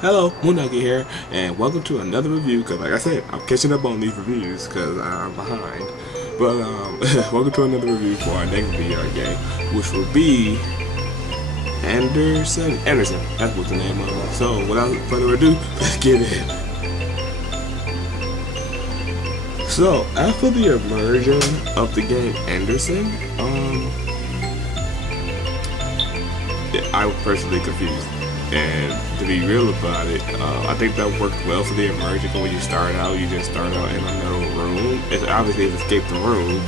Hello, Moonagi here, and welcome to another review. Cause like I said, I'm catching up on these reviews because I'm behind. But welcome to another review for our next VR game, which will be Anderson. Anderson, that's what the name of it. So without further ado, let's get in. So after the immersion of the game Anderson, I was personally confused. And to be real about it, I think that worked well for the immersion. When you start out, you just start out in a middle room. It's obviously it's escape the room,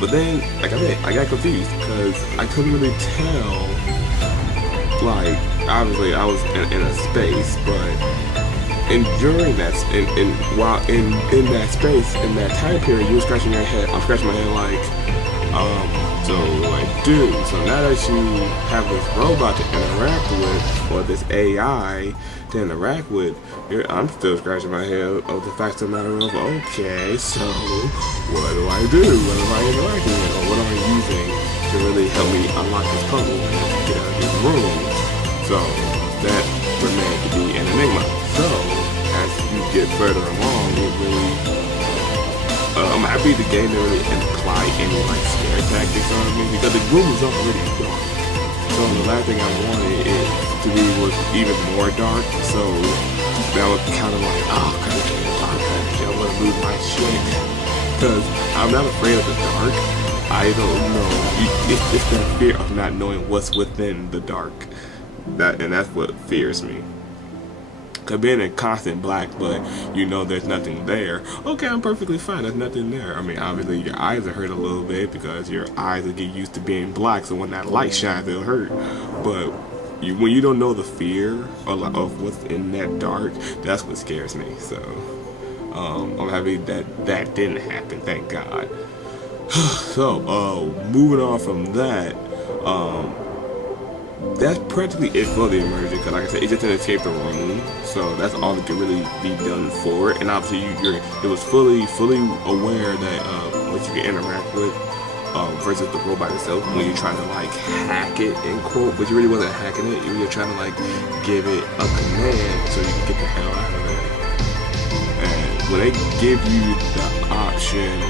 but then like I said, I got confused because I couldn't really tell. Like obviously I was in a space, but during that, while in that space, in that time period, you were scratching your head. I'm scratching my head so like, dude, so now that you have this robot to interact with, or this AI to interact with, I'm still scratching my head of the fact of the matter of, okay, so what do I do? What am I interacting with? Or what am I using to really help me unlock this puzzle and get out of these rooms? So that remained to be an enigma. So as you get further along, it really I'm happy the game didn't really imply any like scare tactics on me because the room was already dark. So the last thing I wanted it to be was even more dark. So that was kind of like, oh, cause it's dark, I don't want to lose my shit. Cause I'm not afraid of the dark. I don't know. It's that fear of not knowing what's within the dark. That's what fears me. Cause being in constant black, but you know there's nothing there. Okay, I'm perfectly fine. There's nothing there. I mean, obviously your eyes are hurt a little bit because your eyes will get used to being black. So when that light shines, it'll hurt. But when you don't know the fear of what's in that dark, that's what scares me. So I'm happy that didn't happen. Thank God. So moving on from that. That's practically it for the immersion, because like I said, it just didn't escape the room, so that's all that could really be done for it. And obviously, it was fully aware that what you can interact with versus the robot itself. When you're trying to like hack it, in quote, but you really wasn't hacking it. You were trying to like give it a command so you can get the hell out of there. And when they give you the option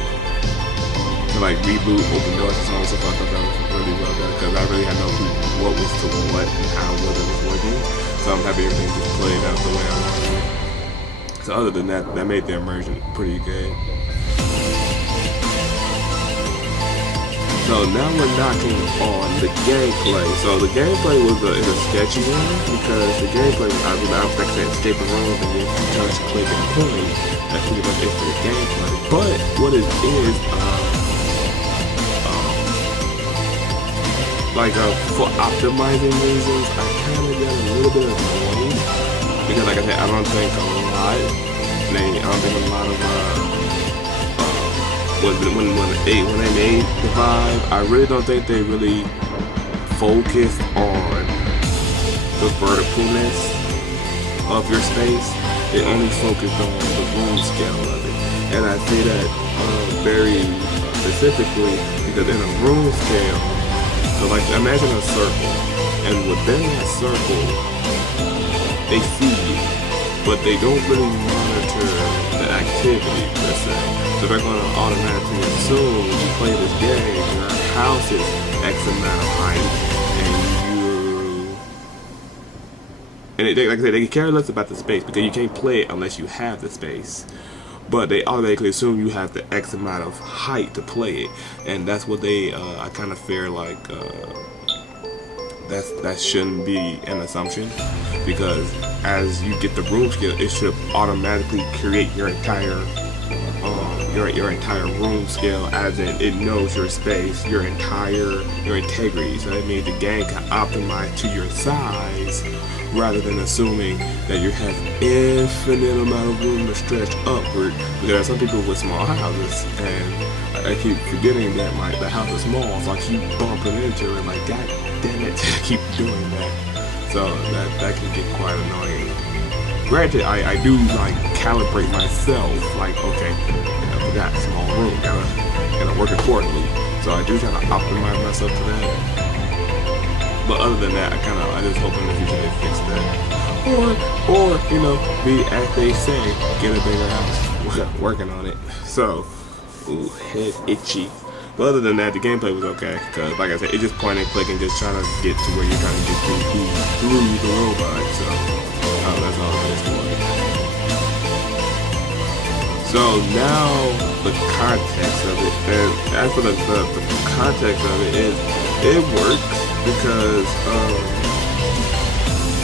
to like reboot, open doors, and so on and so forth, I thought that was really well done because I really had no clue what was to what and how it was working. So I'm happy everything just played out the way I wanted it. So other than that, that made the immersion pretty good. So now we're knocking on the gameplay. So the gameplay is a sketchy one because the gameplay was I was like saying escape the room and then touch, click, and point. That's pretty much it for the gameplay. But what it is, for optimizing reasons, I kind of got a little bit annoyed because, like I said, I don't think a lot of when they made the Vive, I really don't think they really focused on the verticalness of your space. They only focused on the room scale of it, and I say that very specifically because in a room scale. So like imagine a circle, and within that circle, they see you, but they don't really monitor the activity per se. So they're going to automatically assume you play this game, your house is X amount of height, and like I said, they can care less about the space because you can't play it unless you have the space. But they automatically assume you have the X amount of height to play it, and that's what they. I kind of fear like that shouldn't be an assumption, because as you get the room scale, it should automatically create your entire room scale, as in it knows your space, your integrity. So that means the game can optimize to your size, rather than assuming that you have infinite amount of room to stretch upward. Because there are some people with small houses, and I keep forgetting that the house is small, so I keep bumping into it like, God damn it, I keep doing that. So that can get quite annoying. Granted, I do like calibrate myself, like, okay, we got a small room, gotta work accordingly. So I do try to optimize myself to that. But other than that, I just hope in the future they fix that. or you know, be as they say, get a bigger house. Working on it. So, ooh, head itchy. But other than that, the gameplay was okay, because like I said, it's just point and click and just trying to get to where you're trying to get through the robot. So that's all it is for it. So now the context of it, and as for the context of it, it works because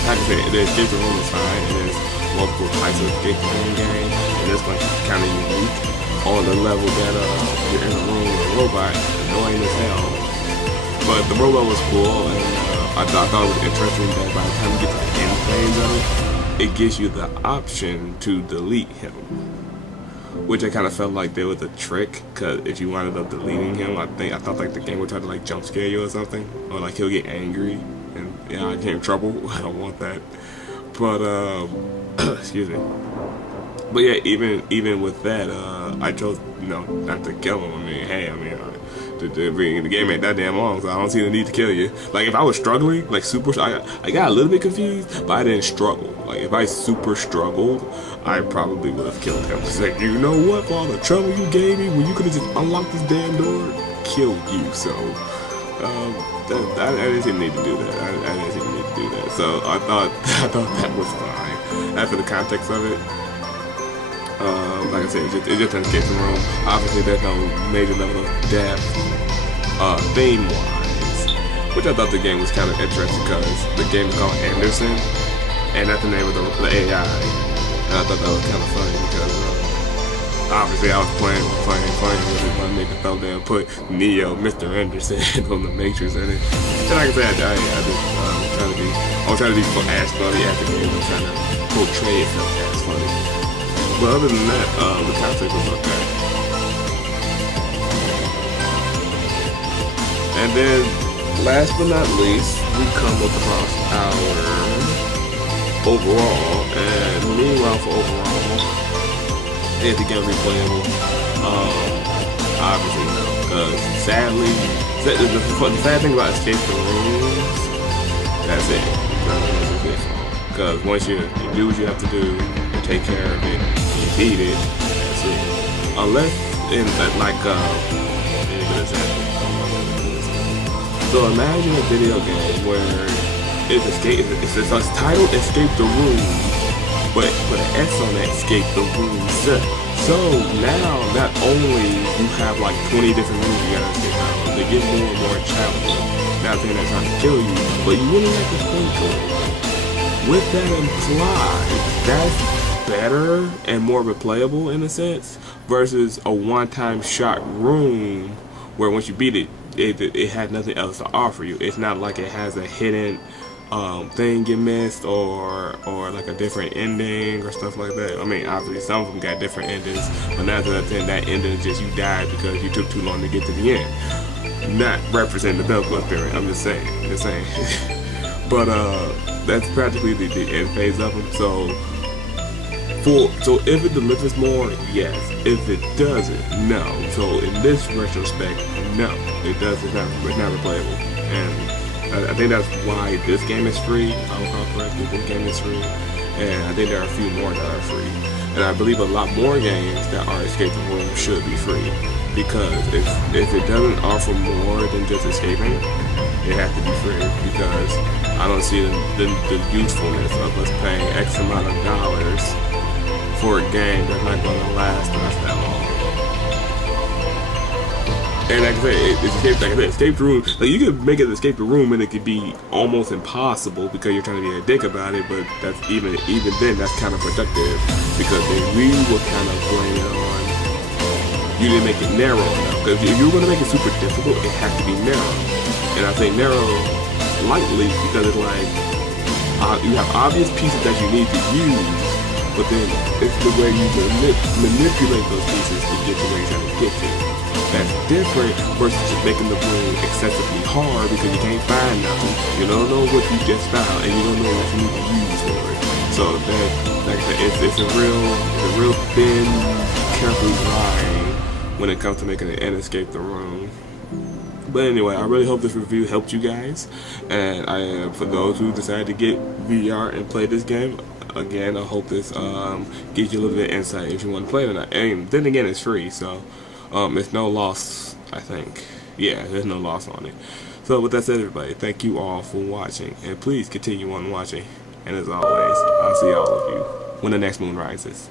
like I said, the escape room is fine, and there's multiple types of escape room game, and this one's kind of unique on the level that you're in a room with a robot, annoying as hell. But the robot was cool, and I thought it was interesting that by the time you get to the end phase of it, it gives you the option to delete him. Which I kind of felt like there was a trick, because if you wound up deleting him, I thought like the game would try to like jump scare you or something, or like he'll get angry and I get in trouble. I don't want that. But excuse me. But yeah, even with that, I chose not to kill him. I mean, hey, the game ain't that damn long, so I don't see the need to kill you. Like if I was struggling, like I got a little bit confused, but I didn't struggle. Like if I super struggled, I probably would have killed him. It's like, you know what, for all the trouble you gave me when you could have just unlocked this damn door, killed you. So I didn't even need to do that. I didn't even need to do that. So I thought that was fine. As for the context of it, like I said, it's just an escape room. Obviously, there's no major level of depth, theme-wise, which I thought the game was kind of interesting because the game is called Anderson, and that's the name of the AI. And I thought that was kind of funny because obviously I was playing with it. My nigga thought they would put Neo, Mr. Anderson from the Matrix in it. And like I said, I was trying to be as funny as the game. I'm trying to portray it as funny. But other than that, the concept was okay. And then, last but not least, we come across our overall. And meanwhile, for overall, is the game replayable? Obviously no, because sadly, the sad thing about escape the rooms, that's it. Because once you do what you have to do, take care of it, you beat it, that's it. Unless in like so imagine a video game where it's titled Escape the Room, but put an S on that, Escape the Room. So now not only you have like 20 different rooms you gotta escape out, they get more and more challenging. Not saying they're trying to kill you, but you really have to think of it. With that implied, that's better and more replayable in a sense versus a one-time shot room where once you beat it, it has nothing else to offer you. It's not like it has a hidden thing you missed or like a different ending or stuff like that. I mean, obviously some of them got different endings, but 9 times out of 10 that ending is just you died because you took too long to get to the end. Not representing the Belko experience. I'm just saying. But that's practically the end phase of them. So if it delivers more, yes. If it doesn't, no. So in this retrospect, no, it does. It's not replayable, and I think that's why this game is free. I recall correctly, this game is free, and I think there are a few more that are free, and I believe a lot more games that are escape the room should be free, because if it doesn't offer more than just escaping, it has to be free, because I don't see the usefulness of us paying X amount of dollars for a game that's not going to last us that long. And like I said, escape the room. Like you could make it escape the room, and it could be almost impossible because you're trying to be a dick about it. But that's even then, that's kind of productive, because then we will kind of blame it on you didn't make it narrow enough. Because if you're going to make it super difficult, it has to be narrow. And I say narrow lightly because it's like you have obvious pieces that you need to use, but then it's the way you manipulate those pieces to get to where you're trying to get to. That's different versus just making the room excessively hard because you can't find nothing. You don't know what you just found, and you don't know what you need to use for it. So that, like I said, it's a real thin, careful line when it comes to making an escape the room. But anyway, I really hope this review helped you guys, and for those who decide to get VR and play this game, again, I hope this gives you a little bit of insight if you want to play it or not. And then again, it's free, so it's no loss, I think. Yeah, there's no loss on it. So with that said, everybody, thank you all for watching, and please continue on watching. And as always, I'll see all of you when the next moon rises.